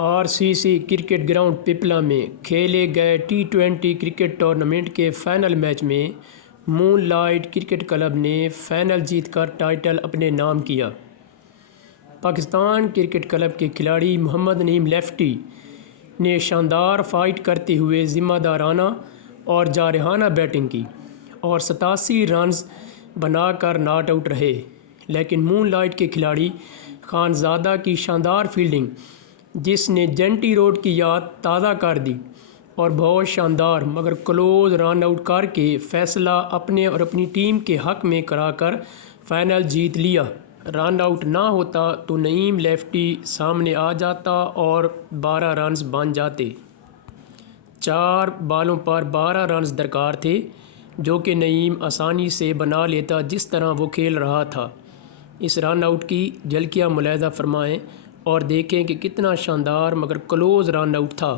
RCC cricket ground Pipla में खेले गए टी20 क्रिकेट टूर्नामेंट के फाइनल मैच में मूनलाइट क्रिकेट क्लब ने फाइनल जीतकर टाइटल अपने नाम किया। पाकिस्तान क्रिकेट क्लब के खिलाड़ी मोहम्मद नईम लेफ्टी ने शानदार फाइट करते हुए जिम्मेदाराना और जारहाना बैटिंग की और 87 रन्स बनाकर नॉट आउट रहे, लेकिन मूनलाइट के खिलाड़ी खानजादा की शानदार फील्डिंग, जिसने जंटी रोड की याद ताज़ा कर दी और बहुत शानदार मगर क्लोज रन आउट करके फैसला अपने और अपनी टीम के हक में कराकर फाइनल जीत लिया। रन आउट ना होता तो नईम लेफ्टी सामने आ जाता और 12 रन्स बन जाते। 4 बॉलों पर 12 रन्स दरकार थे, जो कि नईम आसानी से बना लेता जिस तरह वो खेल रहा था। इस रन आउट की झलकियाँ मुलाहिजा फरमाएं और देखें कि कितना शानदार मगर क्लोज रन आउट था।